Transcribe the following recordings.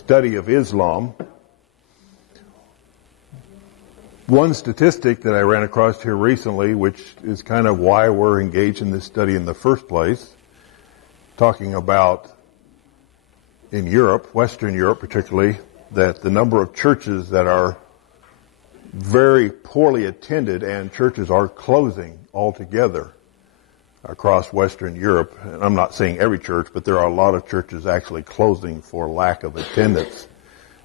study of Islam. One statistic that I ran across here recently, which is kind of why we're engaged in this study in the first place, talking about in Europe, Western Europe particularly, that the number of churches that are very poorly attended and churches are closing altogether across Western Europe. And I'm not saying every church, but there are a lot of churches actually closing for lack of attendance.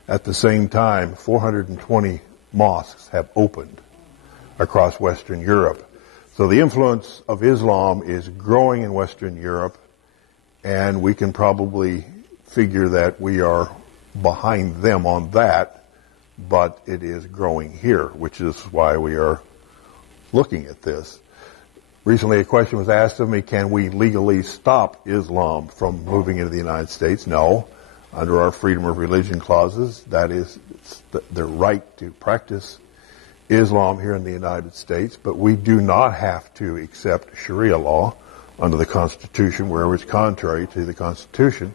At the same time, 420 mosques have opened across Western Europe. So the influence of Islam is growing in Western Europe, and we can probably figure that we are behind them on that, but it is growing here, which is why we are looking at this. Recently a question was asked of me, can we legally stop Islam from moving into the United States? No. Under our freedom of religion clauses, that is their right to practice Islam here in the United States, but we do not have to accept Sharia law under the Constitution wherever it's contrary to the Constitution.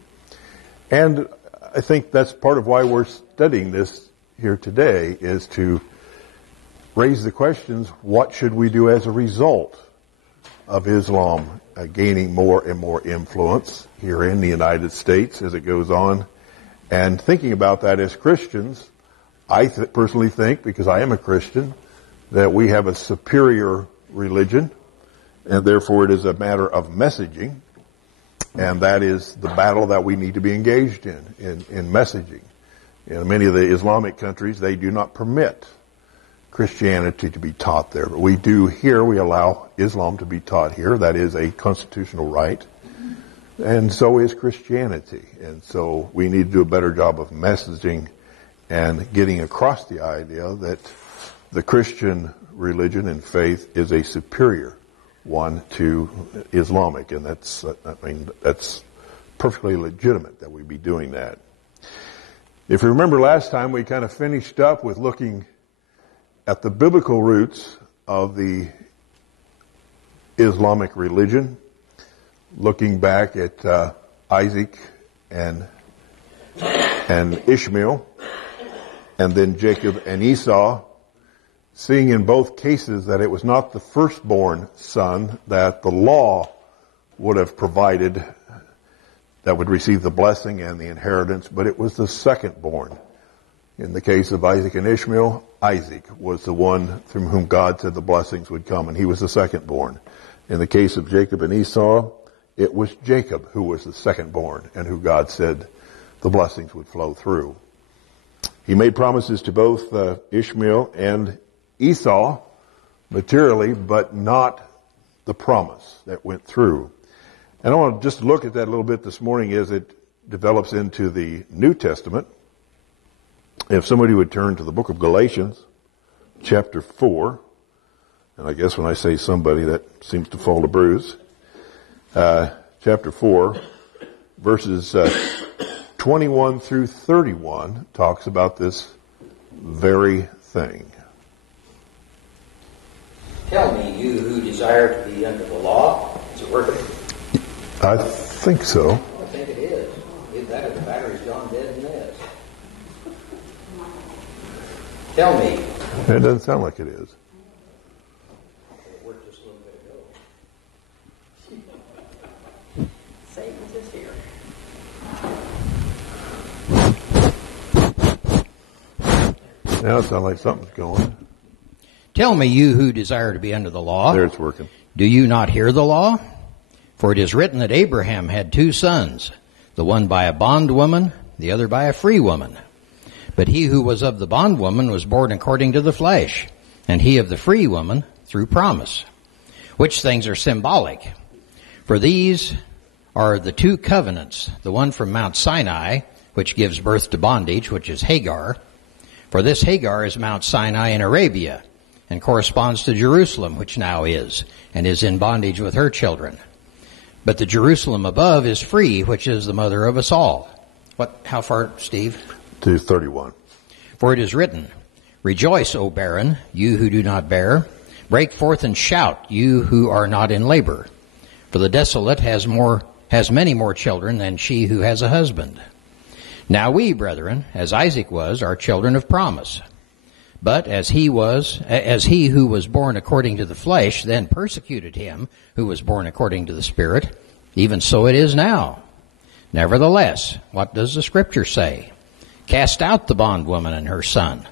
And I think that's part of why we're studying this here today, is to raise the questions, what should we do as a result of Islam gaining more and more influence here in the United States as it goes on? And thinking about that as Christians, I personally think, because I am a Christian, that we have a superior religion, and therefore it is a matter of messaging, and that is the battle that we need to be engaged in messaging. In many of the Islamic countries, they do not permit Christianity to be taught there. But we do here, we allow Islam to be taught here. That is a constitutional right. And so is Christianity. And so we need to do a better job of messaging and getting across the idea that the Christian religion and faith is a superior one to Islamic. And that's perfectly legitimate that we be doing that. If you remember last time, we kind of finished up with looking at the biblical roots of the Islamic religion, looking back at Isaac and Ishmael, and then Jacob and Esau, seeing in both cases that it was not the firstborn son that the law would have provided that would receive the blessing and the inheritance, but it was the secondborn. In the case of Isaac and Ishmael, Isaac was the one from whom God said the blessings would come, and he was the secondborn. In the case of Jacob and Esau, it was Jacob who was the secondborn and who God said the blessings would flow through. He made promises to both Ishmael and Esau materially, but not the promise that went through. And I want to just look at that a little bit this morning as it develops into the New Testament. If somebody would turn to the book of Galatians, chapter 4, and I guess when I say somebody, that seems to fall to Bruce. Chapter 4, verses 21 through 31 talks about this very thing. Tell me, you who desire to be under the law, is it working? I think so. I think it is. Either that or the battery's gone dead in this. Tell me. It doesn't sound like it is. It worked just a little bit ago. Satan's is here. Now it sounds like something's going. Tell me, you who desire to be under the law. There, it's working. Do you not hear the law? For it is written that Abraham had 2 sons, the one by a bondwoman, the other by a free woman. But he who was of the bondwoman was born according to the flesh, and he of the free woman through promise. Which things are symbolic? For these are the 2 covenants, the one from Mount Sinai, which gives birth to bondage, which is Hagar. For this Hagar is Mount Sinai in Arabia, and corresponds to Jerusalem, which now is, and is in bondage with her children. But the Jerusalem above is free, which is the mother of us all. How far, Steve? To 31. For it is written, Rejoice, O barren, you who do not bear. Break forth and shout, you who are not in labor. For the desolate has many more children than she who has a husband. Now we, brethren, as Isaac was, are children of promise. But as he who was born according to the flesh then persecuted him who was born according to the Spirit, even so it is now. Nevertheless, what does the Scripture say? Cast out the bondwoman and her son,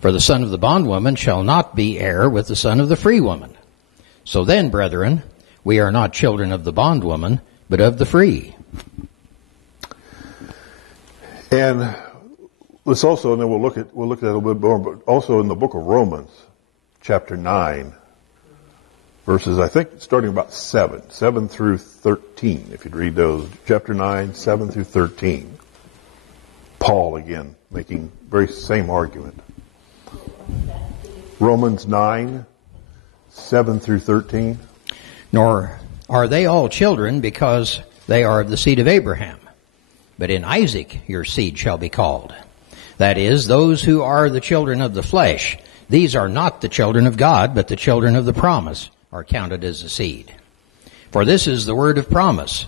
for the son of the bondwoman shall not be heir with the son of the free woman. So then, brethren, we are not children of the bondwoman, but of the free. And let's also, and then we'll look at that a little bit more, but also in the book of Romans, chapter 9, verses, I think, starting about 7 through 13, if you'd read those. Chapter 9, 7 through 13. Paul, again, making very same argument. Romans 9, 7 through 13. Nor are they all children because they are of the seed of Abraham. But in Isaac your seed shall be called. That is, those who are the children of the flesh, these are not the children of God, but the children of the promise are counted as the seed. For this is the word of promise.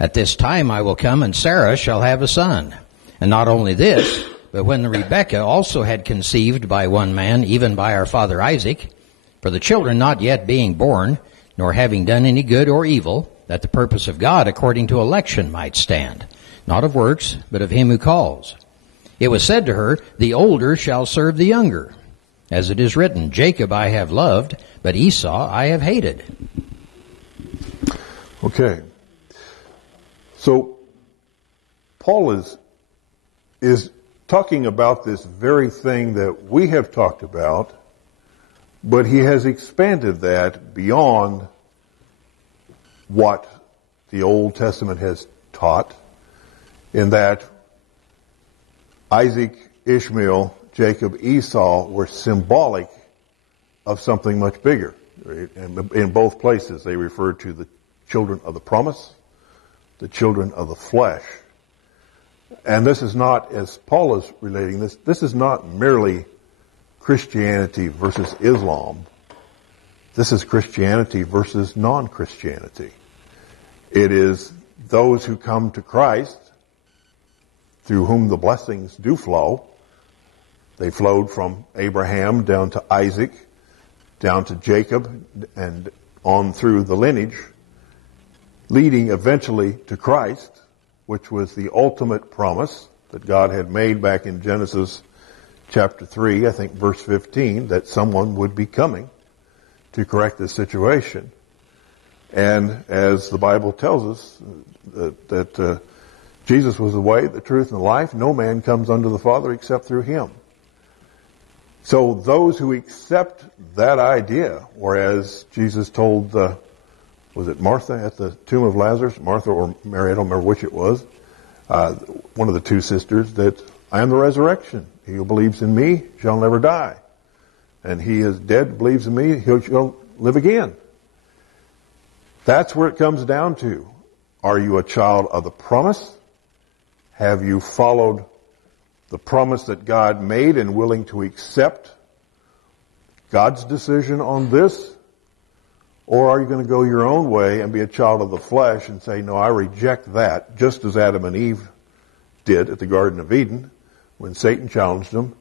At this time I will come, and Sarah shall have a son. And not only this, but when Rebekah also had conceived by one man, even by our father Isaac, for the children not yet being born, nor having done any good or evil, that the purpose of God according to election might stand, not of works, but of him who calls. It was said to her, the older shall serve the younger. As it is written, Jacob I have loved, but Esau I have hated. Okay. So, Paul is talking about this very thing that we have talked about, but he has expanded that beyond what the Old Testament has taught, in that Isaac, Ishmael, Jacob, Esau were symbolic of something much bigger. In both places, they refer to the children of the promise, the children of the flesh. And this is not, as Paul is relating this is not merely Christianity versus Islam. This is Christianity versus non-Christianity. It is those who come to Christ, through whom the blessings do flow. They flowed from Abraham down to Isaac, down to Jacob, and on through the lineage, leading eventually to Christ, which was the ultimate promise that God had made back in Genesis chapter 3, I think verse 15, that someone would be coming to correct this situation. And as the Bible tells us, that Jesus was the way, the truth, and the life. No man comes unto the Father except through him. So those who accept that idea, whereas Jesus told, was it Martha at the tomb of Lazarus? Martha or Mary, I don't remember which it was. One of the two sisters, that I am the resurrection. He who believes in me shall never die. And he is dead, believes in me, he shall live again. That's where it comes down to. Are you a child of the promise? Have you followed the promise that God made and willing to accept God's decision on this? Or are you going to go your own way and be a child of the flesh and say, no, I reject that, just as Adam and Eve did at the Garden of Eden when Satan challenged them?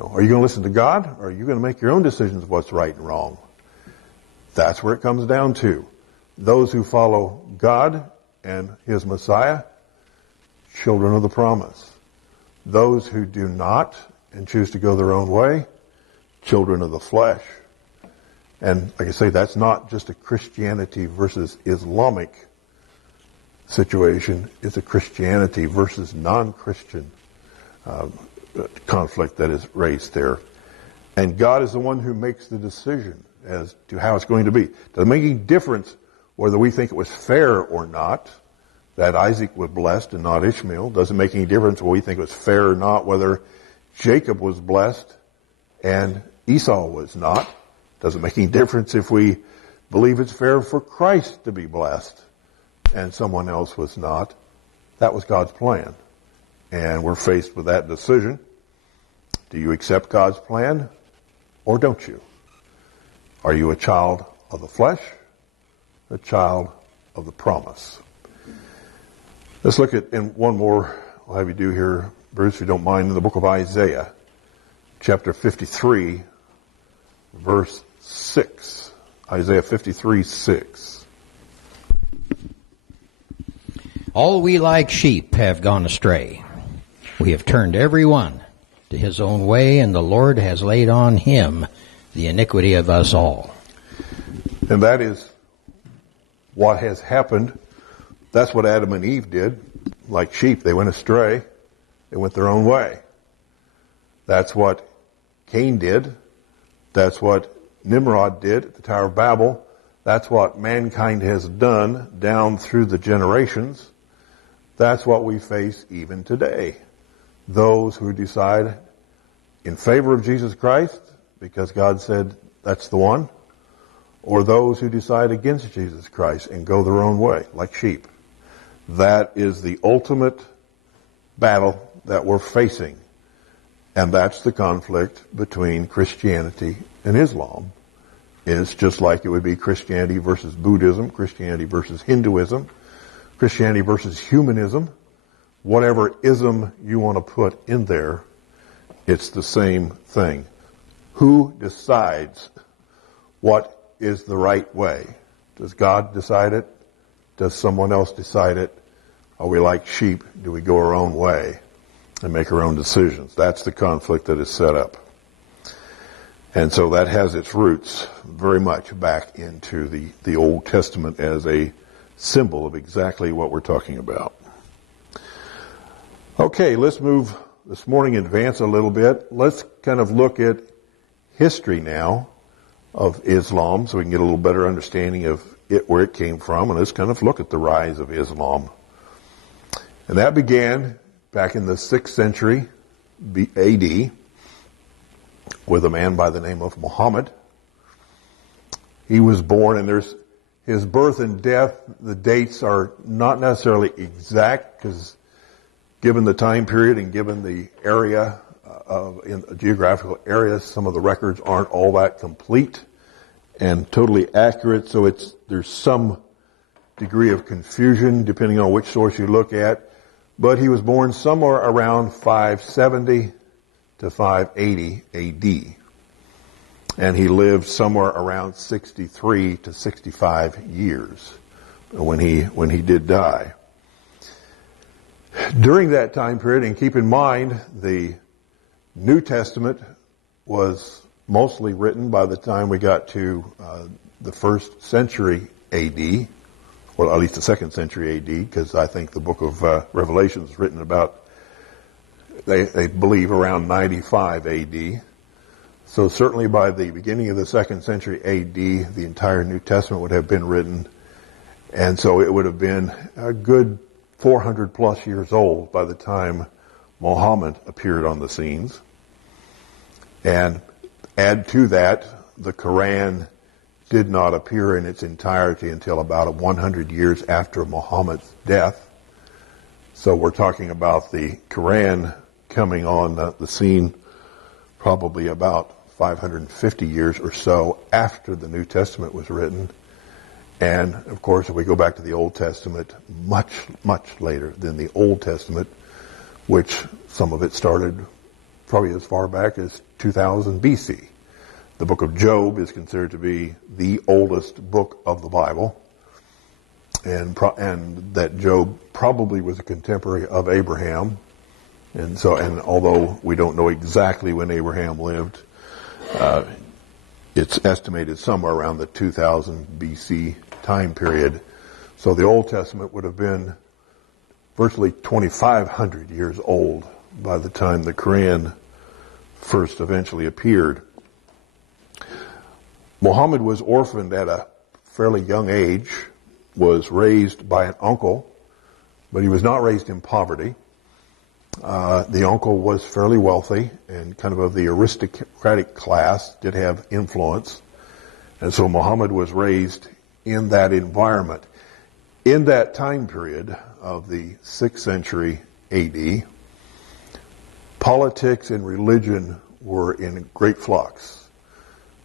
Are you going to listen to God, or are you going to make your own decisions of what's right and wrong? That's where it comes down to. Those who follow God and his Messiah, children of the promise. Those who do not and choose to go their own way, children of the flesh. And like I say, that's not just a Christianity versus Islamic situation. It's a Christianity versus non-Christian conflict that is raised there. And God is the one who makes the decision as to how it's going to be. Doesn't make any difference whether we think it was fair or not that Isaac was blessed and not Ishmael. Doesn't make any difference whether we think it was fair or not whether Jacob was blessed and Esau was not. Doesn't make any difference if we believe it's fair for Christ to be blessed and someone else was not. That was God's plan. And we're faced with that decision. Do you accept God's plan or don't you? Are you a child of the flesh? A child of the promise? Let's look at in one more I'll have you do here, Bruce, if you don't mind, in the book of Isaiah, chapter 53, verse 6. Isaiah 53, 6. All we like sheep have gone astray. We have turned every one to his own way, and the Lord has laid on him the iniquity of us all. And that is what has happened. That's what Adam and Eve did. Like sheep, they went astray. They went their own way. That's what Cain did. That's what Nimrod did at the Tower of Babel. That's what mankind has done down through the generations. That's what we face even today. Those who decide in favor of Jesus Christ, because God said that's the one, or those who decide against Jesus Christ and go their own way, like sheep. That is the ultimate battle that we're facing. And that's the conflict between Christianity and Islam. It's just like it would be Christianity versus Buddhism, Christianity versus Hinduism, Christianity versus humanism. Whatever ism you want to put in there, it's the same thing. Who decides what is the right way? Does God decide it? Does someone else decide it? Are we like sheep? Do we go our own way and make our own decisions? That's the conflict that is set up. And so that has its roots very much back into the Old Testament as a symbol of exactly what we're talking about. Okay, let's move this morning, advance a little bit. Let's kind of look at history now of Islam so we can get a little better understanding of it, where it came from, and let's kind of look at the rise of Islam. And that began back in the 6th century AD with a man by the name of Muhammad. He was born, and there's his birth and death, the dates are not necessarily exact, because given the time period and given the area, in a geographical area, some of the records aren't all that complete and totally accurate, so there's some degree of confusion depending on which source you look at. But he was born somewhere around 570 to 580 AD. And he lived somewhere around 63 to 65 years when he did die. During that time period, and keep in mind, the New Testament was mostly written by the time we got to the 1st century AD, or at least the 2nd century AD, because I think the book of Revelation is written about, they believe, around 95 AD. So certainly by the beginning of the 2nd century AD, the entire New Testament would have been written, and so it would have been a good 400 plus years old by the time Muhammad appeared on the scenes. And add to that, the Quran did not appear in its entirety until about 100 years after Muhammad's death. So we're talking about the Quran coming on the scene probably about 550 years or so after the New Testament was written. And, of course, if we go back to the Old Testament, much, much later than the Old Testament, which some of it started probably as far back as 2000 BC. The book of Job is considered to be the oldest book of the Bible, and that Job probably was a contemporary of Abraham. And although we don't know exactly when Abraham lived, it's estimated somewhere around the 2000 BC time period. So the Old Testament would have been virtually 2,500 years old by the time the Quran first eventually appeared. Muhammad was orphaned at a fairly young age, was raised by an uncle, but he was not raised in poverty. The uncle was fairly wealthy and kind of the aristocratic class, did have influence. And so Muhammad was raised in that environment. In that time period of the 6th century AD, politics and religion were in great flux.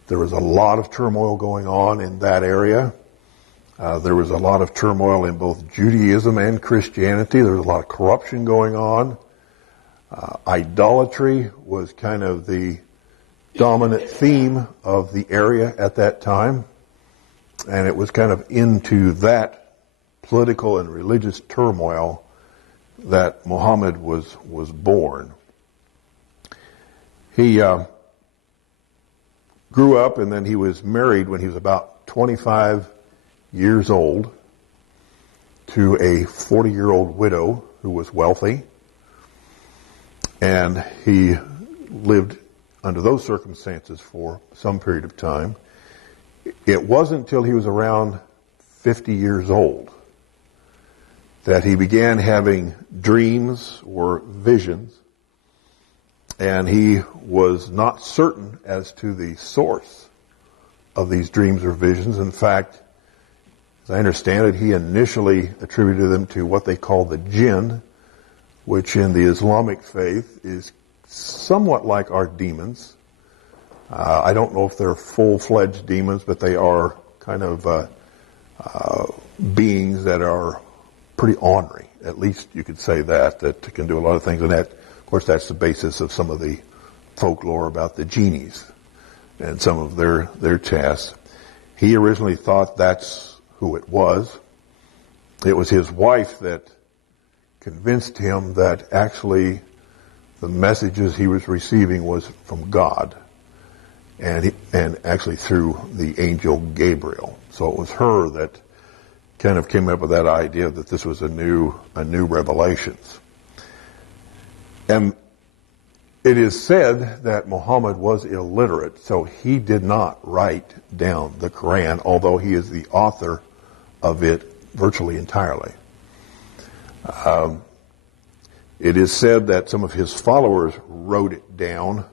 There was a lot of turmoil going on in that area. There was a lot of turmoil in both Judaism and Christianity. There was a lot of corruption going on. Idolatry was kind of the dominant theme of the area at that time. And it was kind of into that political and religious turmoil that Muhammad was born. He grew up, and then he was married when he was about 25 years old to a 40-year-old widow who was wealthy. And he lived under those circumstances for some period of time. It wasn't until he was around 50 years old that he began having dreams or visions, and he was not certain as to the source of these dreams or visions. In fact, as I understand it, he initially attributed them to what they call the jinn, which in the Islamic faith is somewhat like our demons. I don't know if they're full-fledged demons, but they are kind of beings that are pretty ornery. At least you could say that can do a lot of things. And that, of course, that's the basis of some of the folklore about the genies and some of their tasks. He originally thought that's who it was. It was his wife that convinced him that actually the messages he was receiving was from God, and actually through the angel Gabriel. So it was her that kind of came up with that idea that this was a new revelations. And it is said that Muhammad was illiterate, so he did not write down the Quran, although he is the author of it virtually entirely. It is said that some of his followers wrote it down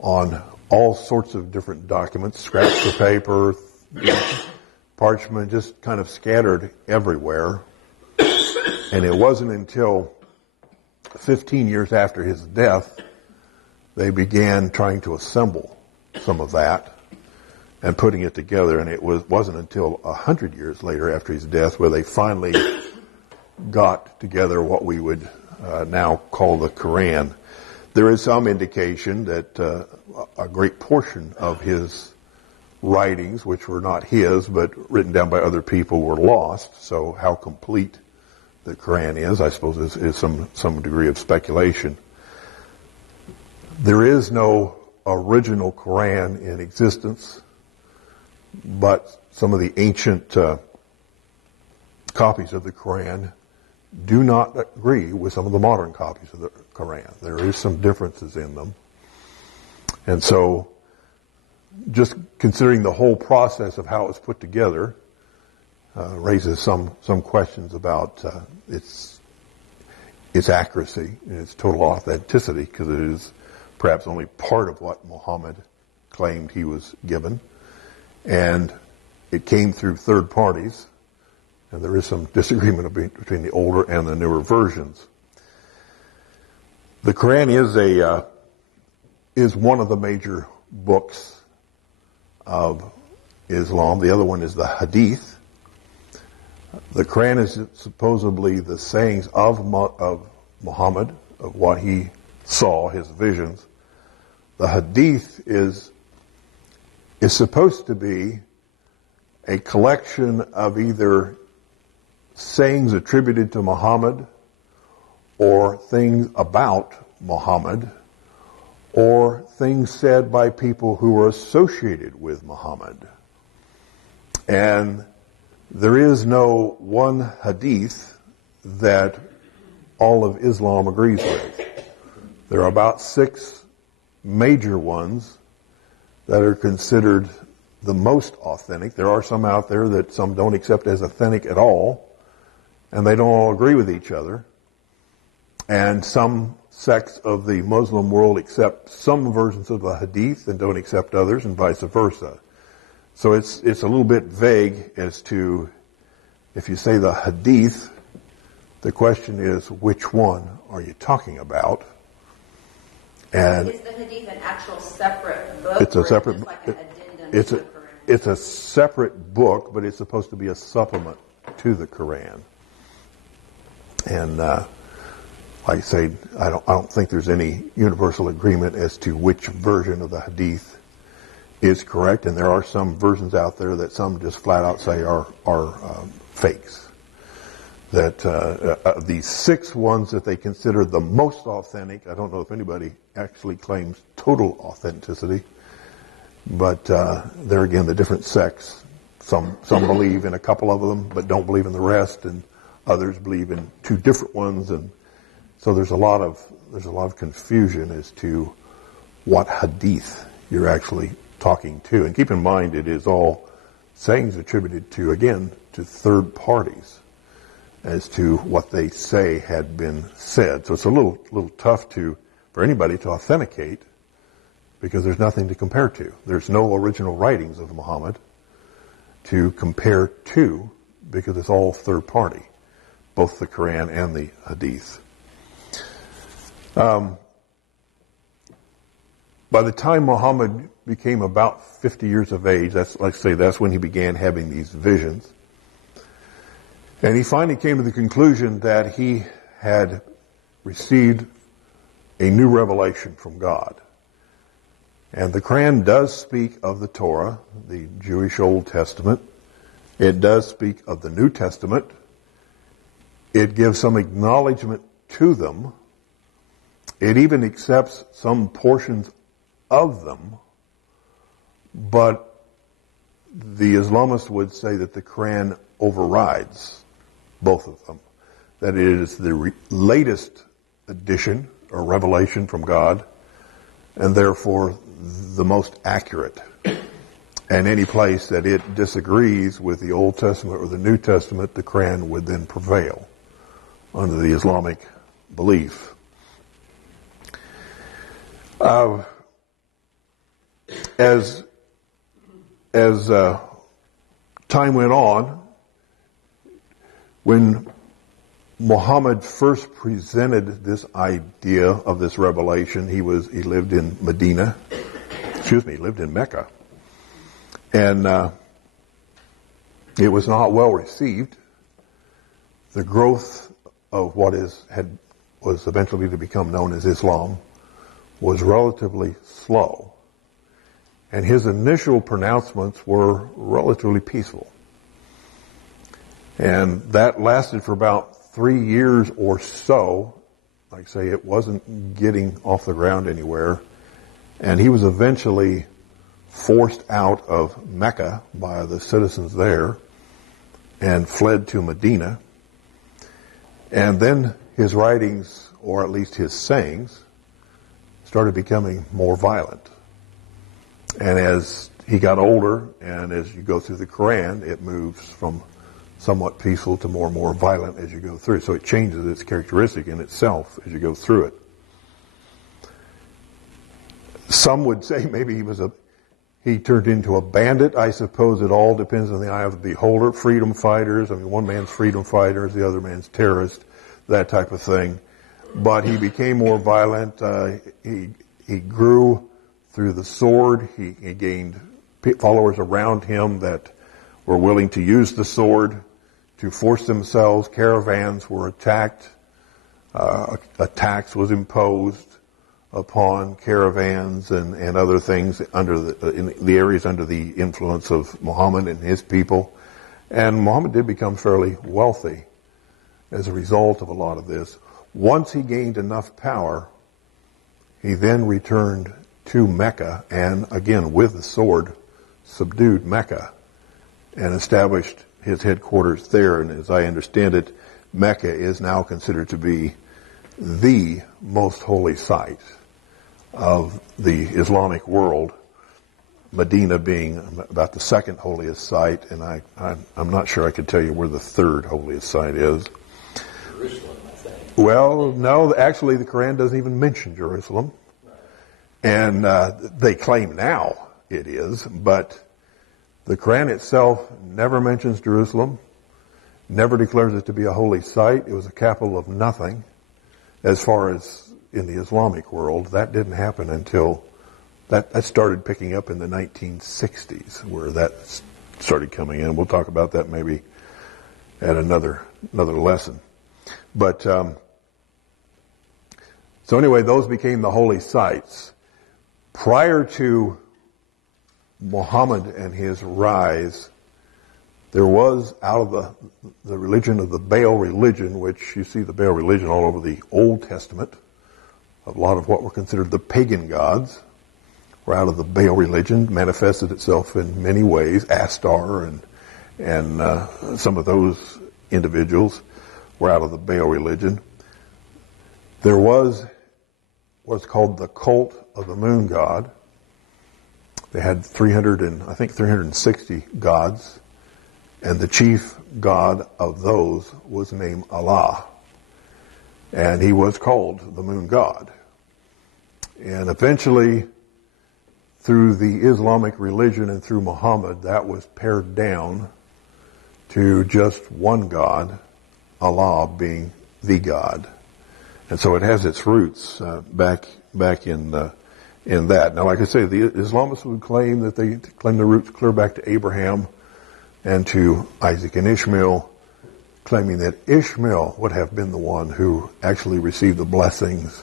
on all sorts of different documents, scraps of paper, parchment, just kind of scattered everywhere. And it wasn't until 15 years after his death they began trying to assemble some of that and putting it together. And it wasn't until 100 years later after his death where they finally got together what we would now call the Quran. There is some indication that a great portion of his writings, which were not his but written down by other people, were lost. So how complete the Quran is, I suppose, is some degree of speculation. There is no original Quran in existence, but some of the ancient copies of the Quran do not agree with some of the modern copies of the Quran. There is some differences in them. And so just considering the whole process of how it's put together raises some questions about its accuracy and its total authenticity, because it is perhaps only part of what Muhammad claimed he was given. And it came through third parties, and there is some disagreement between the older and the newer versions. The Quran is one of the major books of Islam. The other one is the Hadith. The Quran is supposedly the sayings of Muhammad, of what he saw, his visions. The Hadith is supposed to be a collection of either sayings attributed to Muhammad, or things about Muhammad, or things said by people who were associated with Muhammad. And there is no one hadith that all of Islam agrees with. There are about 6 major ones that are considered the most authentic. There are some out there that some don't accept as authentic at all, and they don't all agree with each other. And some sects of the Muslim world accept some versions of the hadith and don't accept others, and vice versa. So it's a little bit vague as to, if you say the hadith, the question is, which one are you talking about? And is the hadith an actual separate book? It's a separate. Just like an addendum It's to a the Quran? it's a separate book, but it's supposed to be a supplement to the Quran. And like I say, I don't think there's any universal agreement as to which version of the Hadith is correct, and there are some versions out there that some just flat out say are fakes. That these 6 ones that they consider the most authentic, I don't know if anybody actually claims total authenticity, but there again, the different sects. Some believe in a couple of them, but don't believe in the rest, and others believe in 2 different ones, and so there's a lot of confusion as to what hadith you're actually talking to. And keep in mind, it is all sayings attributed to, again, to third parties as to what they say had been said. So it's a little tough for anybody to authenticate, because there's nothing to compare to. There's no original writings of Muhammad to compare to, because it's all third party, both the Quran and the Hadith. By the time Muhammad became about 50 years of age, that's when he began having these visions. And he finally came to the conclusion that he had received a new revelation from God. And the Quran does speak of the Torah, the Jewish Old Testament. It does speak of the New Testament. It gives some acknowledgement to them. It even accepts some portions of them. But the Islamists would say that the Quran overrides both of them. That it is the latest edition or revelation from God, and therefore the most accurate. And any place that it disagrees with the Old Testament or the New Testament, the Quran would then prevail under the Islamic belief. As time went on, when Muhammad first presented this idea of this revelation, he lived in Mecca. And it was not well received. The growth of what was eventually to become known as Islam was relatively slow. And his initial pronouncements were relatively peaceful. And that lasted for about 3 years or so. Like I say, it wasn't getting off the ground anywhere. And he was eventually forced out of Mecca by the citizens there and fled to Medina. And then his writings, or at least his sayings, started becoming more violent. And as he got older, and as you go through the Quran, it moves from somewhat peaceful to more and more violent as you go through. So it changes its characteristic in itself as you go through it. Some would say maybe he turned into a bandit. I suppose it all depends on the eye of the beholder. Freedom fighters, one man's freedom fighters, the other man's terrorist, that type of thing. But he became more violent. He grew through the sword. He gained followers around him that were willing to use the sword to force themselves. Caravans were attacked. Tax was imposed upon caravans and other things in the areas under the influence of Muhammad and his people. And Muhammad did become fairly wealthy as a result of a lot of this. Once he gained enough power, he then returned to Mecca and, again, with the sword, subdued Mecca and established his headquarters there. And as I understand it, Mecca is now considered to be the most holy site of the Islamic world, Medina being about the second holiest site, and I'm not sure I could tell you where the third holiest site is. Jerusalem, I think. Well, no, actually the Quran doesn't even mention Jerusalem. And they claim now it is, but the Quran itself never mentions Jerusalem, never declares it to be a holy site. It was a capital of nothing as far as in the Islamic world. That didn't happen until That started picking up in the 1960s, where that started coming in. We'll talk about that maybe at another lesson. But so anyway, those became the holy sites. Prior to Muhammad and his rise, there was out of the religion of the Baal religion, which you see the Baal religion all over the Old Testament, a lot of what were considered the pagan gods were out of the Baal religion, manifested itself in many ways. Astar and some of those individuals were out of the Baal religion. There was what's called the cult of the moon god. They had 360 gods, and the chief god of those was named Allah, and he was called the moon god. And eventually, through the Islamic religion and through Muhammad, that was pared down to just one God, Allah being the God. And so it has its roots back in that. Now, like I say, the Islamists would claim that they claim the roots clear back to Abraham and to Isaac and Ishmael, claiming that Ishmael would have been the one who actually received the blessings,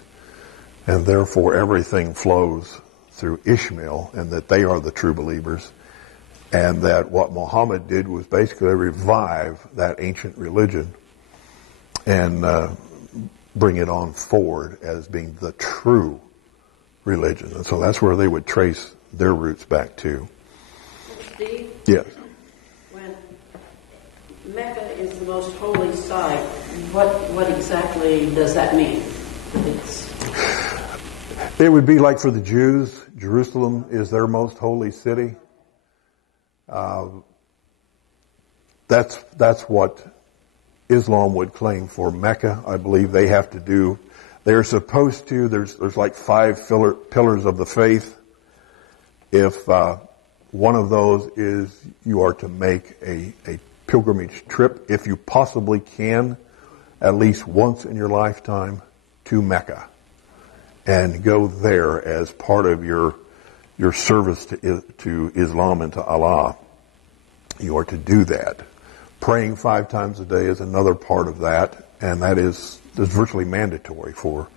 and therefore everything flows through Ishmael, and that they are the true believers, and that what Muhammad did was basically revive that ancient religion and bring it on forward as being the true religion. And so that's where they would trace their roots back to. Steve? Yes. When Mecca is the most holy site, what exactly does that mean? It would be like for the Jews, Jerusalem is their most holy city. That's what Islam would claim for Mecca. I believe they have to do. They're supposed to. There's like 5 pillars of the faith. If one of those is you are to make a pilgrimage trip, if you possibly can, at least once in your lifetime, to Mecca, and go there as part of your service to Islam and to Allah. You are to do that. Praying 5 times a day is another part of that, and that is virtually mandatory for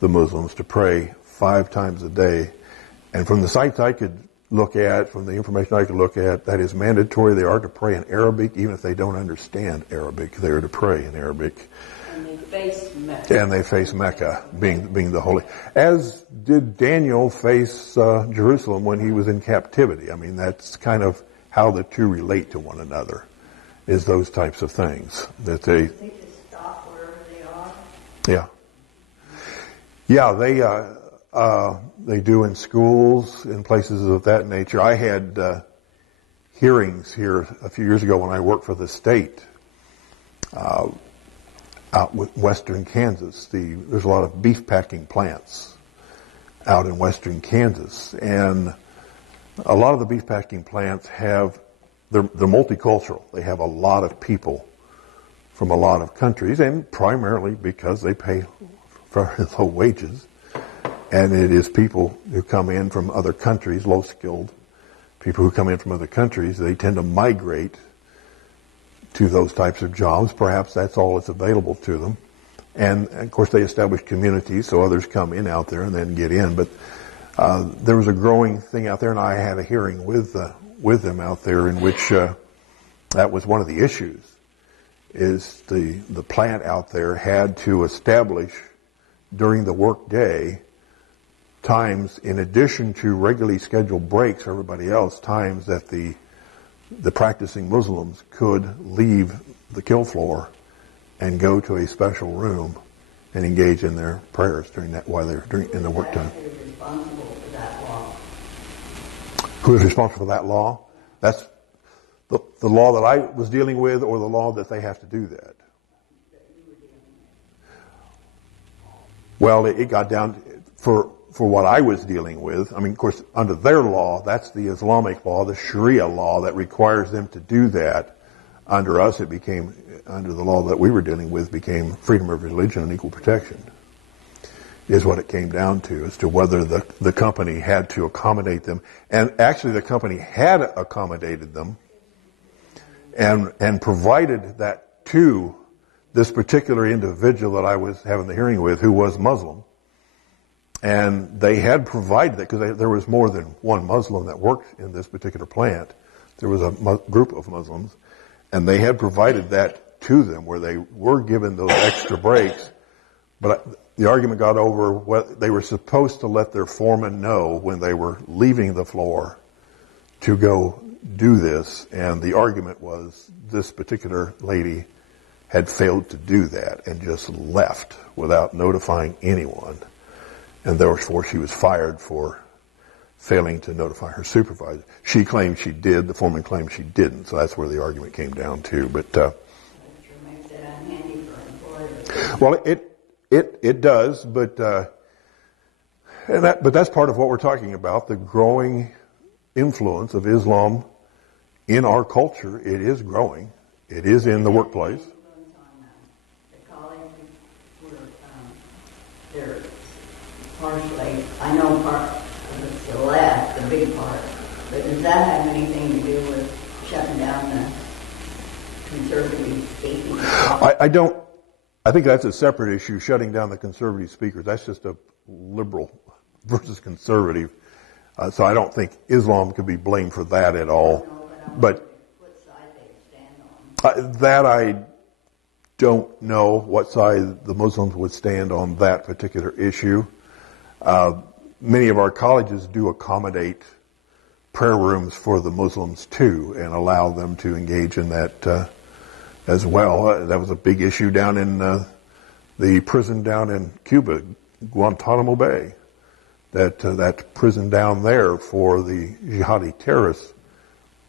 the Muslims to pray 5 times a day. And from the sites I could look at, from the information I could look at, that is mandatory. They are to pray in Arabic, even if they don't understand Arabic. They are to pray in Arabic. And they face Mecca. And they face Mecca, being the holy. As did Daniel face Jerusalem when he was in captivity. I mean, that's kind of how the two relate to one another, is those types of things. That they just stop wherever they are? Yeah. Yeah, they do in schools, in places of that nature. I had hearings here a few years ago when I worked for the state out with western Kansas. There's a lot of beef packing plants out in western Kansas, and a lot of the beef packing plants they're multicultural. They have a lot of people from a lot of countries, and primarily because they pay very low wages. And it is people who come in from other countries, low-skilled people who come in from other countries. They tend to migrate to those types of jobs. Perhaps that's all that's available to them. And of course, they establish communities, so others come in out there and then get in. But there was a growing thing out there, and I had a hearing with them out there in which that was one of the issues. Is the plant out there had to establish during the work day times, in addition to regularly scheduled breaks for everybody else, times that the practicing Muslims could leave the kill floor and go to a special room and engage in their prayers during that while they're in the work time. Who is responsible for that law? That's the law that I was dealing with, or the law that they have to do that. Well, it got down for what I was dealing with. I mean, of course, under their law, that's the Islamic law, the Sharia law that requires them to do that. Under us, it became, under the law that we were dealing with, became freedom of religion and equal protection. is what it came down to, as to whether the company had to accommodate them. And actually the company had accommodated them and provided that to this particular individual that I was having the hearing with, who was Muslim. And they had provided that because there was more than one Muslim that worked in this particular plant. There was a group of Muslims, and they had provided that to them where they were given those extra breaks. But the argument got over what they were supposed to let their foreman know when they were leaving the floor to go do this. And the argument was this particular lady had failed to do that and just left without notifying anyone. And therefore she was fired for failing to notify her supervisor. She claimed she did. The foreman claimed she didn't. So that's where the argument came down to. But well, it does. But that's part of what we're talking about. The growing influence of Islam in our culture. It is growing. It is in the workplace. The colleges were they're partially. I know part of it's the left, the big part. But does that have anything to do with shutting down the conservative speaking? I don't. I think that's a separate issue, shutting down the conservative speakers. That's just a liberal versus conservative. So I don't think Islam could be blamed for that at all. But what side they stand on? That I don't know what side the Muslims would stand on that particular issue. Many of our colleges do accommodate prayer rooms for the Muslims too, and allow them to engage in that as well. That was a big issue down in the prison down in Cuba, Guantanamo Bay. That prison down there for the jihadi terrorists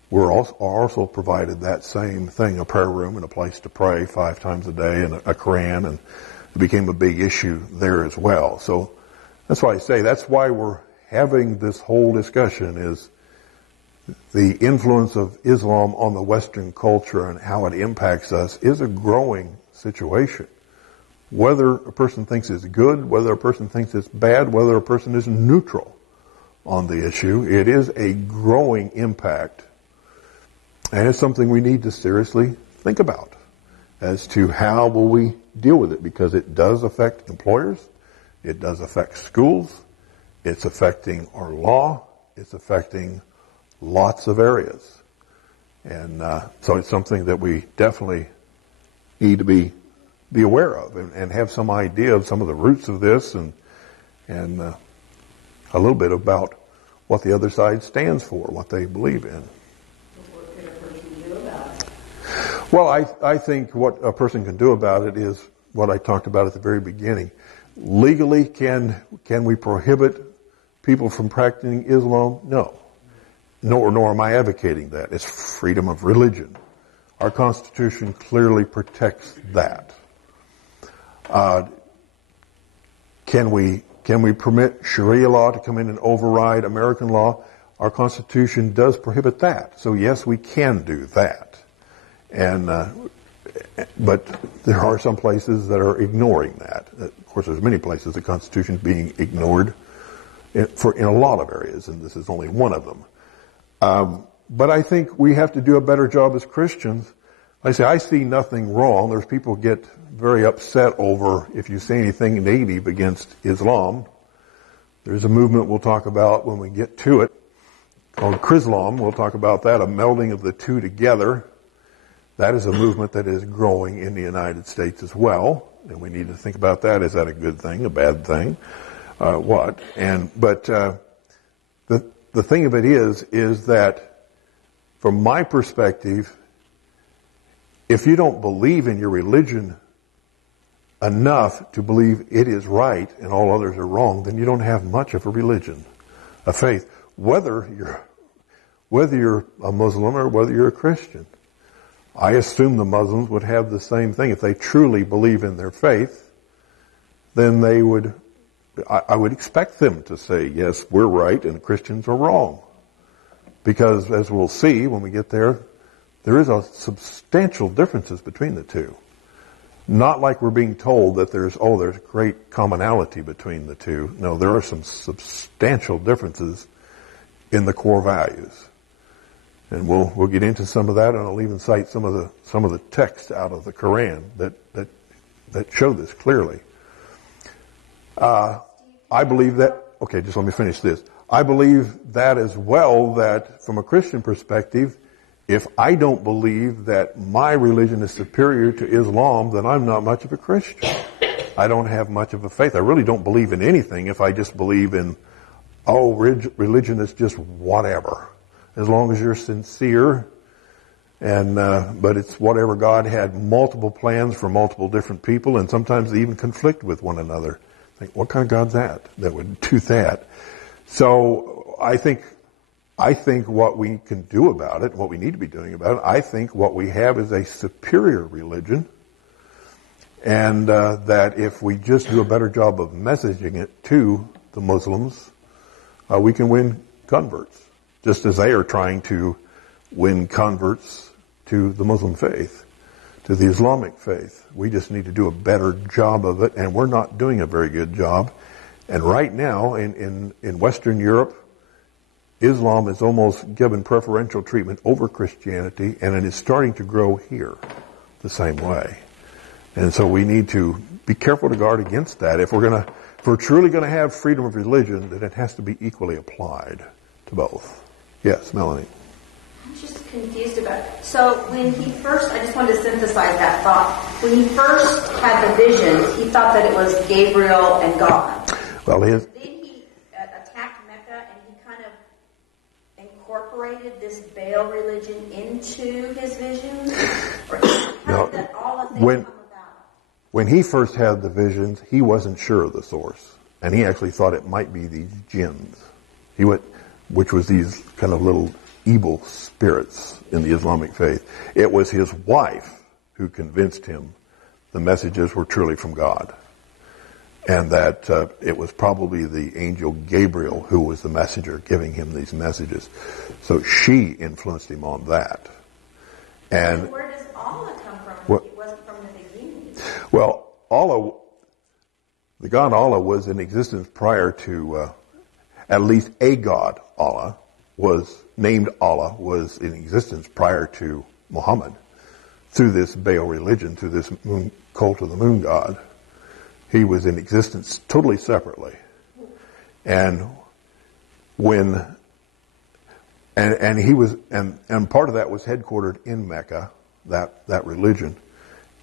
were also provided that same thing, a prayer room and a place to pray 5 times a day, and a Quran, and it became a big issue there as well. So that's why I say that's why we're having this whole discussion, is the influence of Islam on the Western culture and how it impacts us is a growing situation. Whether a person thinks it's good, whether a person thinks it's bad, whether a person is neutral on the issue, it is a growing impact. And it's something we need to seriously think about as to how will we deal with it, because it does affect employers, it does affect schools, it's affecting our law, it's affecting lots of areas. And so it's something that we definitely need to be aware of and have some idea of some of the roots of this, and a little bit about what the other side stands for, what they believe in. What could a person do about it? Well, I think what a person can do about it is what I talked about at the very beginning. Legally, can we prohibit people from practicing Islam? No. Nor am I advocating that. It's freedom of religion. Our Constitution clearly protects that. Can we permit Sharia law to come in and override American law? Our Constitution does prohibit that. So yes, we can do that. But there are some places that are ignoring that. Of course, there's many places the Constitution is being ignored in a lot of areas, and this is only one of them. But I think we have to do a better job as Christians. Like I say, I see nothing wrong. There's people get very upset over if you say anything negative against Islam. There's a movement we'll talk about when we get to it called Chrislam. We'll talk about that, a melding of the two together. That is a movement that is growing in the United States as well, and we need to think about that. Is that a good thing, a bad thing, what? But the thing of it is that from my perspective, if you don't believe in your religion enough to believe it is right and all others are wrong, then you don't have much of a religion, a faith, whether you're a Muslim or whether you're a Christian. I assume the Muslims would have the same thing. If they truly believe in their faith, then I would expect them to say, yes, we're right and Christians are wrong. Because as we'll see when we get there is a substantial differences between the two. Not like we're being told that there's great commonality between the two. No, there are some substantial differences in the core values. And we'll get into some of that, and I'll even cite some of the text out of the Quran that show this clearly. I believe that, okay, just let me finish this. I believe that as well, that from a Christian perspective, if I don't believe that my religion is superior to Islam, then I'm not much of a Christian. I don't have much of a faith. I really don't believe in anything if I just believe in, religion is just whatever. As long as you're sincere, but it's whatever. God had multiple plans for multiple different people, and sometimes they even conflict with one another. Think, what kind of God's that would do that? So I think what we can do about it, what we need to be doing about it, I think what we have is a superior religion, and that if we just do a better job of messaging it to the Muslims, we can win converts, just as they are trying to win converts to the Muslim faith, to the Islamic faith. We just need to do a better job of it, and we're not doing a very good job. And right now, in Western Europe, Islam is almost given preferential treatment over Christianity, and it is starting to grow here the same way. And so we need to be careful to guard against that. If we're truly going to have freedom of religion, then it has to be equally applied to both. Yes, Melanie. I'm just confused about it. So when he first, I just wanted to synthesize that thought. When he first had the visions, he thought that it was Gabriel and God. Well, then he attacked Mecca, and he kind of incorporated this Baal religion into his visions? Or how did that all of them come about? When he first had the visions, he wasn't sure of the source. And he actually thought it might be these jinns. Which was these kind of little evil spirits in the Islamic faith. It was his wife who convinced him the messages were truly from God. And that it was probably the angel Gabriel who was the messenger giving him these messages. So she influenced him on that. And so where does Allah come from? It wasn't from the beginning. Well, the God Allah was in existence prior to, at least a God, Allah, was named Allah, was in existence prior to Muhammad, through this Baal religion, through this cult of the moon god. He was in existence totally separately. And he was, and part of that was headquartered in Mecca, that religion.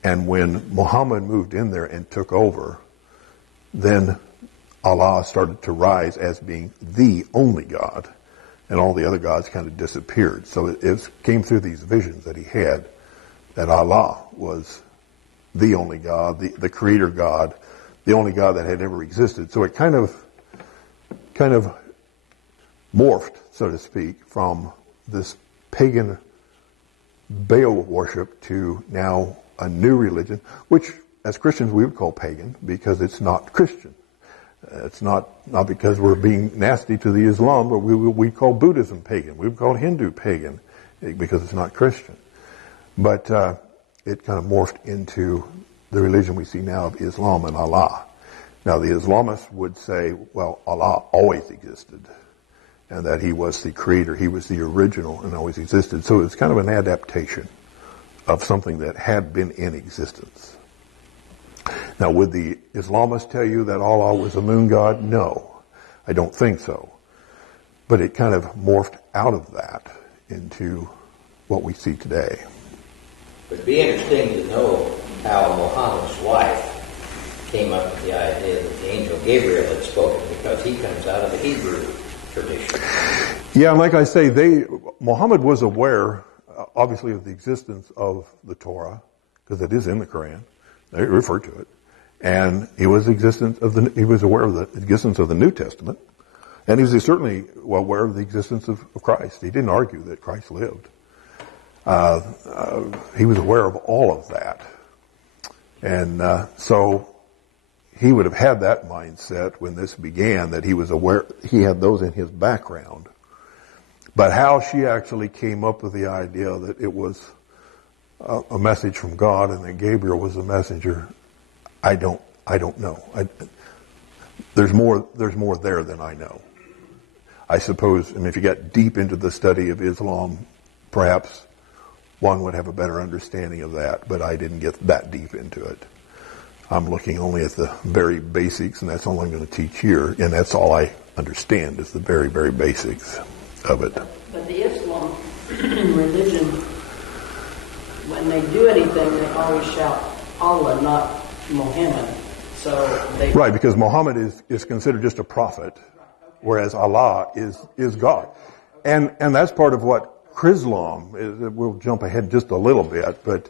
And when Muhammad moved in there and took over, then Allah started to rise as being the only God, and all the other gods kind of disappeared. So it came through these visions that he had that Allah was the only God, the creator God, the only God that had ever existed. So it kind of morphed, so to speak, from this pagan Baal worship to now a new religion, which as Christians we would call pagan because it's not Christian. It's not because we're being nasty to the Islam, but we call Buddhism pagan. We would call Hindu pagan because it's not Christian. But it kind of morphed into the religion we see now of Islam and Allah. Now the Islamists would say, well, Allah always existed, and that he was the creator, he was the original and always existed. So it's kind of an adaptation of something that had been in existence. Now, would the Islamists tell you that Allah was a moon god? No, I don't think so. But it kind of morphed out of that into what we see today. It would be interesting to know how Muhammad's wife came up with the idea that the angel Gabriel had spoken, because he comes out of the Hebrew tradition. Yeah, and like I say, Muhammad was aware, obviously, of the existence of the Torah, because it is in the Quran. They refer to it. And he was aware of the existence of the New Testament. And he was certainly aware of the existence of Christ. He didn't argue that Christ lived. He was aware of all of that. And so he would have had that mindset when this began, that he was aware, he had those in his background. But how she actually came up with the idea that it was a message from God and that Gabriel was the messenger, I don't know. There's more there than I know. I suppose, if you get deep into the study of Islam, perhaps one would have a better understanding of that, but I didn't get that deep into it. I'm looking only at the very basics, and that's all I'm going to teach here, and that's all I understand is the very, very basics of it. But the Islam religion, when they do anything, they always shout Allah, not Muhammad. Right, because Muhammad is considered just a prophet, whereas Allah is God. And that's part of what Chrislam is. We'll jump ahead just a little bit, but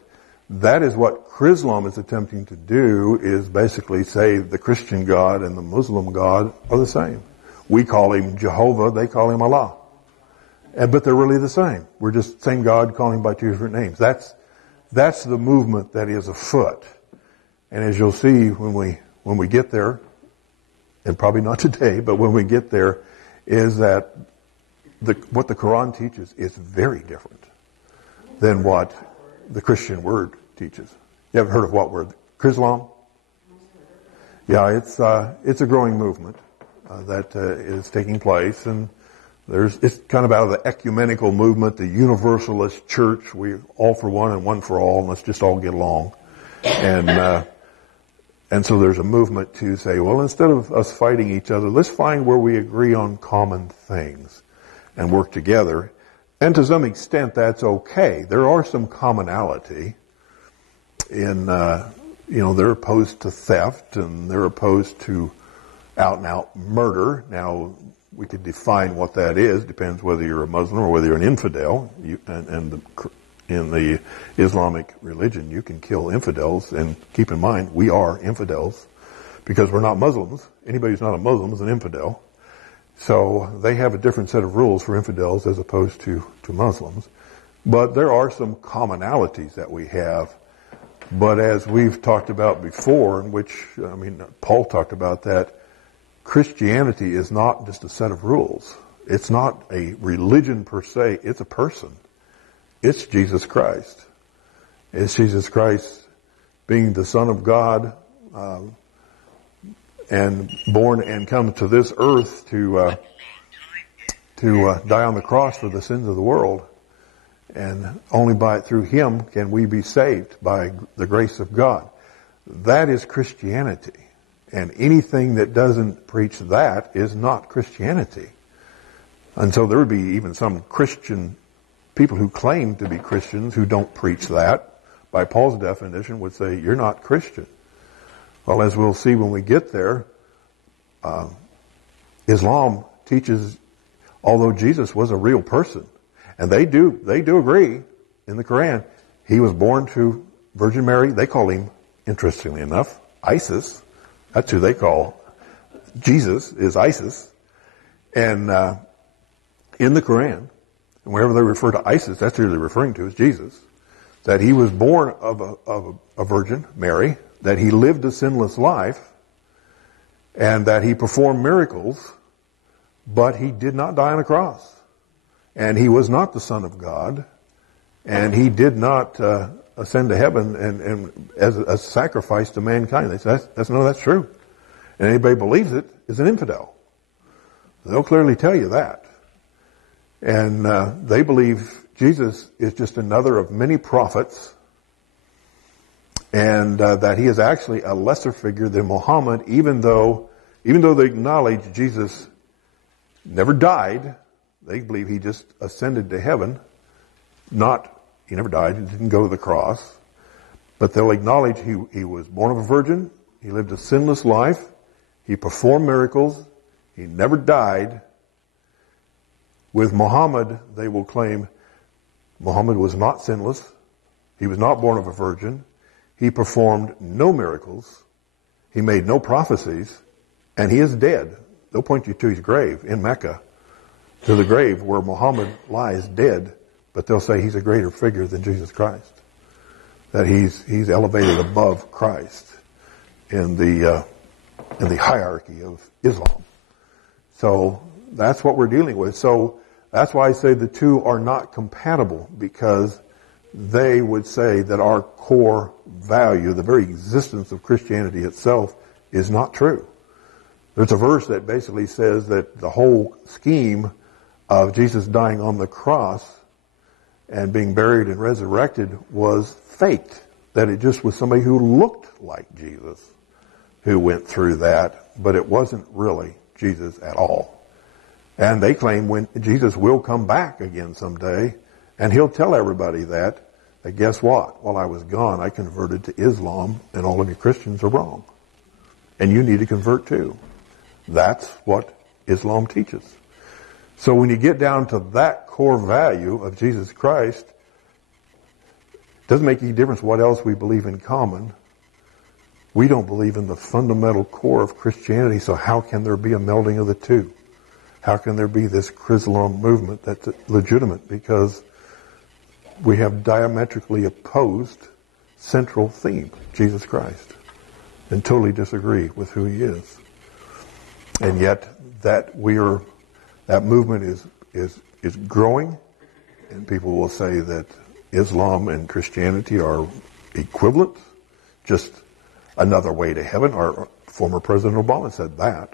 that is what Chrislam is attempting to do, is basically say the Christian God and the Muslim God are the same. We call him Jehovah, they call him Allah. But they're really the same. We're just the same God calling him by two different names. That's the movement that is afoot. And as you'll see when we get there, and probably not today, but when we get there, is that what the Quran teaches is very different than what the Christian word teaches. You haven't heard of what word? Chrislam? Yeah, it's a growing movement that is taking place, and it's kind of out of the ecumenical movement, the universalist church. We all for one and one for all, and let's just all get along. And so there's a movement to say, well, instead of us fighting each other, let's find where we agree on common things and work together. And to some extent, that's okay. There are some commonality in, they're opposed to theft and they're opposed to out and out murder. Now, we could define what that is. Depends whether you're a Muslim or whether you're an infidel. In the Islamic religion, you can kill infidels, and keep in mind, we are infidels because we're not Muslims. Anybody who's not a Muslim is an infidel. So they have a different set of rules for infidels as opposed to Muslims. But there are some commonalities that we have. But as we've talked about before, in which, Paul talked about that, Christianity is not just a set of rules. It's not a religion per se, it's a person. It's Jesus Christ. It's Jesus Christ being the Son of God and born and come to this earth to die on the cross for the sins of the world. And only through Him can we be saved by the grace of God. That is Christianity. And anything that doesn't preach that is not Christianity. And so there would be even some Christian people who claim to be Christians who don't preach that, by Paul's definition, would say, you're not Christian. Well, as we'll see when we get there, Islam teaches, although Jesus was a real person, and they do agree in the Quran, he was born to Virgin Mary. They call him, interestingly enough, Isis. That's who they call. Jesus is Isis. And in the Quran, and wherever they refer to Isis, that's who they're referring to as Jesus. That he was born of a virgin, Mary, that he lived a sinless life, and that he performed miracles, but he did not die on a cross. And he was not the Son of God, and he did not ascend to heaven and as a sacrifice to mankind. They say, that's true. And anybody who believes it is an infidel. They'll clearly tell you that. And they believe Jesus is just another of many prophets, and that he is actually a lesser figure than Muhammad, even though they acknowledge Jesus never died. They believe he just ascended to heaven. He never died, he didn't go to the cross. But they'll acknowledge he was born of a virgin, he lived a sinless life, he performed miracles, he never died. With Muhammad, they will claim Muhammad was not sinless. He was not born of a virgin. He performed no miracles. He made no prophecies. And he is dead. They'll point you to his grave in Mecca, to the grave where Muhammad lies dead. But they'll say he's a greater figure than Jesus Christ. That he's elevated above Christ in the hierarchy of Islam. So that's what we're dealing with. So that's why I say the two are not compatible, because they would say that our core value, the very existence of Christianity itself, is not true. There's a verse that basically says that the whole scheme of Jesus dying on the cross and being buried and resurrected was faked. That it just was somebody who looked like Jesus who went through that, but it wasn't really Jesus at all. And they claim when Jesus will come back again someday, and he'll tell everybody that guess what? While I was gone, I converted to Islam, and all of you Christians are wrong. And you need to convert too. That's what Islam teaches. So when you get down to that core value of Jesus Christ, it doesn't make any difference what else we believe in common. We don't believe in the fundamental core of Christianity, so how can there be a melding of the two? How can there be this Islam movement that's legitimate? Because we have diametrically opposed central theme, Jesus Christ, and totally disagree with who he is. And yet that movement is growing, and people will say that Islam and Christianity are equivalent, just another way to heaven. Our former President Obama said that.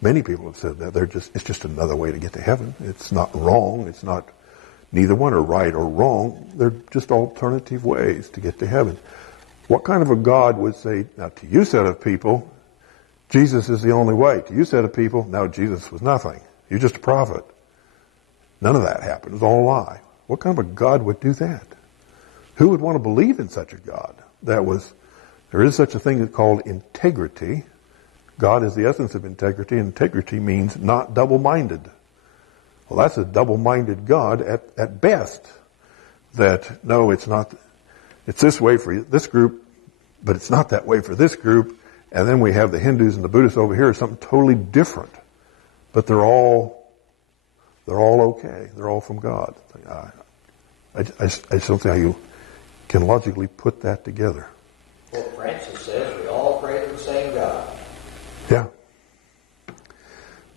Many people have said that. It's just another way to get to heaven. It's not wrong. It's not, neither one are right or wrong. They're just alternative ways to get to heaven. What kind of a God would say, now to you set of people, Jesus is the only way. To you set of people, no, Jesus was nothing. You're just a prophet. None of that happened. It was all a lie. What kind of a God would do that? Who would want to believe in such a God? There is such a thing called integrity. God is the essence of integrity, and integrity means not double-minded. Well, that's a double-minded God at best. That, no, it's not, it's this way for this group, but it's not that way for this group. And then we have the Hindus and the Buddhists over here, something totally different. But they're all okay. They're all from God. I just don't see how you can logically put that together. Well, Francis says we all pray to the same God. Yeah.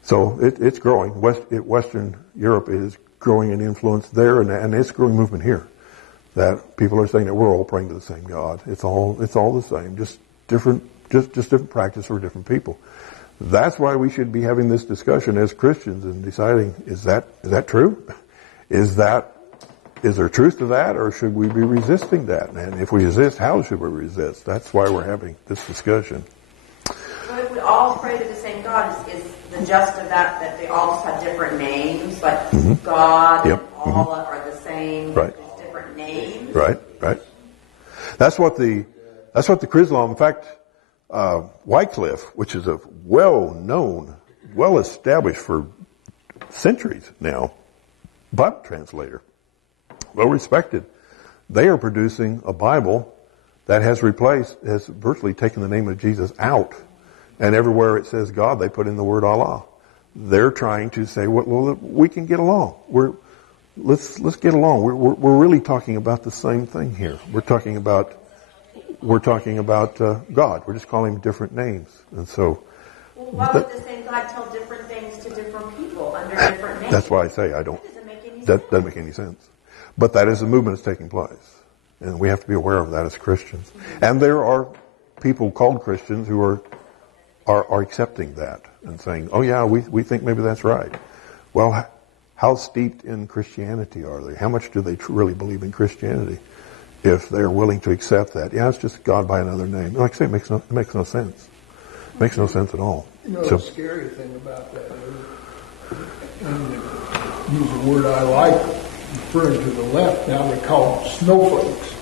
So it's growing. Western Europe is growing in influence there, and it's a growing movement here. That people are saying that we're all praying to the same God. It's all the same, just different practice for different people. That's why we should be having this discussion as Christians and deciding, is that true? Is there truth to that, or should we be resisting that? And if we resist, how should we resist? That's why we're having this discussion. So if we all pray to the same God, is the gist of that they all just have different names, like God and Allah are the same, right? Just different names. Right. That's what the Chrislam, in fact, Wycliffe, which is a well-known, well-established for centuries now, Bible translator, well-respected. They are producing a Bible that has virtually taken the name of Jesus out. And everywhere it says God, they put in the word Allah. They're trying to say, well, we can get along. Let's get along. We're really talking about the same thing here. We're talking about God. We're just calling him different names. And so, well, why would the same God tell different things to different people under different names? That's why I say I don't. That doesn't make any sense. But that is a movement that's taking place, and we have to be aware of that as Christians. And there are people called Christians who are accepting that and saying, "Oh yeah, we think maybe that's right." Well, how steeped in Christianity are they? How much do they really believe in Christianity? If they're willing to accept that, yeah, it's just God by another name. Like I say, it makes no sense. It makes no sense at all. You know, the scary thing about that is, and use a word I like, referring to the left now, they call them snowflakes.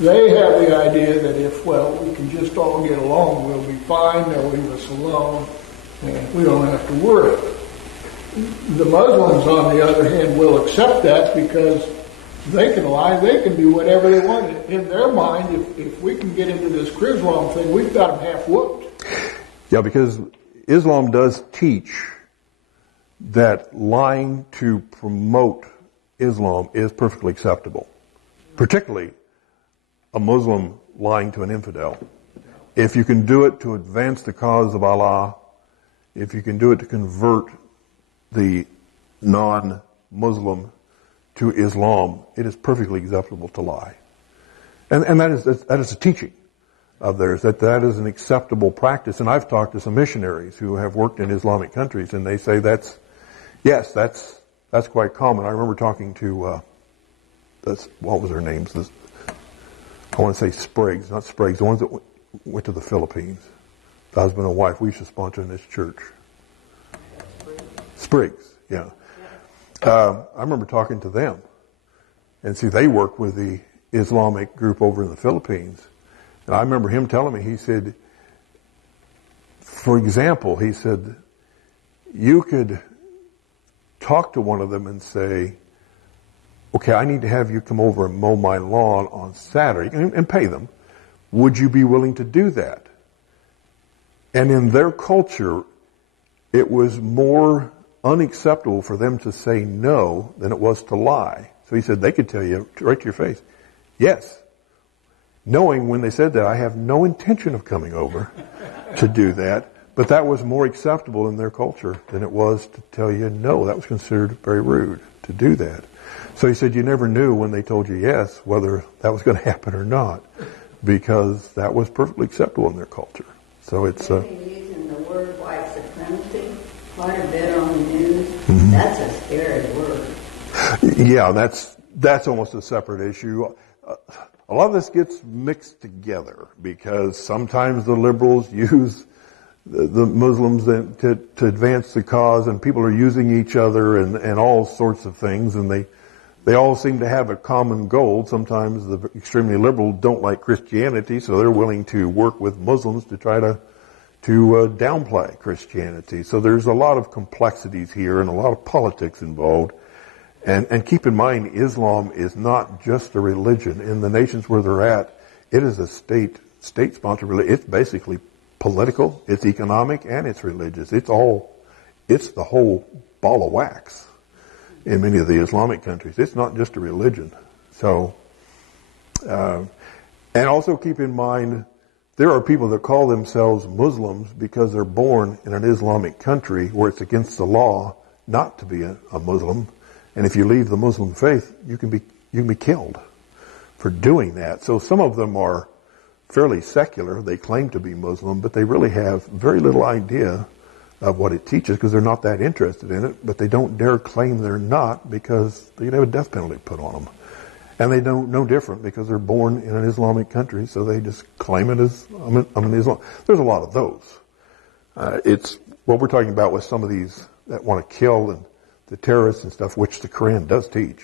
They have the idea that if, we can just all get along, we'll be fine, they'll leave us alone, and we don't have to worry. The Muslims, on the other hand, will accept that because they can lie, they can do whatever they want. In their mind, if we can get into this Islam thing, we've got them half whooped. Yeah, because Islam does teach that lying to promote Islam is perfectly acceptable. Particularly a Muslim lying to an infidel. If you can do it to advance the cause of Allah, if you can do it to convert the non-Muslim to Islam, it is perfectly acceptable to lie. And that is a teaching of theirs, that is an acceptable practice. And I've talked to some missionaries who have worked in Islamic countries, and they say that's quite common. I remember talking to, what was their names? I want to say Spriggs, not Spriggs, the ones that went to the Philippines. The husband and wife, we used to sponsor in this church. Spriggs, yeah. I remember talking to them. And see, they work with the Islamic group over in the Philippines. And I remember him telling me, he said, for example, he said, you could talk to one of them and say, okay, I need to have you come over and mow my lawn on Saturday, and pay them. Would you be willing to do that? And in their culture, it was more unacceptable for them to say no than it was to lie. So he said they could tell you right to your face, yes. Knowing when they said that, I have no intention of coming over to do that. But that was more acceptable in their culture than it was to tell you no. That was considered very rude to do that. So he said you never knew when they told you yes whether that was going to happen or not, because that was perfectly acceptable in their culture. So it's They've been using the word white supremacy quite a bit on the news. Mm-hmm. That's a scary word. Yeah, that's almost a separate issue. A lot of this gets mixed together because sometimes the liberals use the Muslims to advance the cause, and people are using each other and all sorts of things, and they all seem to have a common goal. Sometimes the extremely liberal don't like Christianity, so they're willing to work with Muslims to try to downplay Christianity. So there's a lot of complexities here and a lot of politics involved. And keep in mind, Islam is not just a religion. In the nations where they're at, it is a state-sponsored religion. It's basically political, it's economic, and it's religious. It's the whole ball of wax in many of the Islamic countries. It's not just a religion. So, and also keep in mind, there are people that call themselves Muslims because they're born in an Islamic country where it's against the law not to be a Muslim. And if you leave the Muslim faith, you can be killed for doing that. So some of them are fairly secular. They claim to be Muslim, but they really have very little idea of what it teaches because they're not that interested in it, but they don't dare claim they're not because they could have a death penalty put on them. And they don't know different because they're born in an Islamic country, so they just claim it as, I'm an Islam. There's a lot of those. It's what we're talking about with some of these that want to kill and the terrorists and stuff, which the Quran does teach.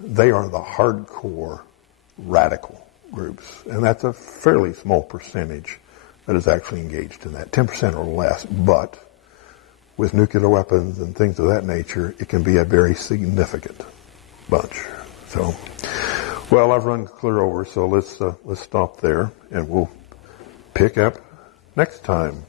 They are the hardcore radical groups, and that's a fairly small percentage that is actually engaged in that, 10% or less. But with nuclear weapons and things of that nature, it can be a very significant bunch. So, well, I've run clear over, so let's stop there, and we'll pick up next time.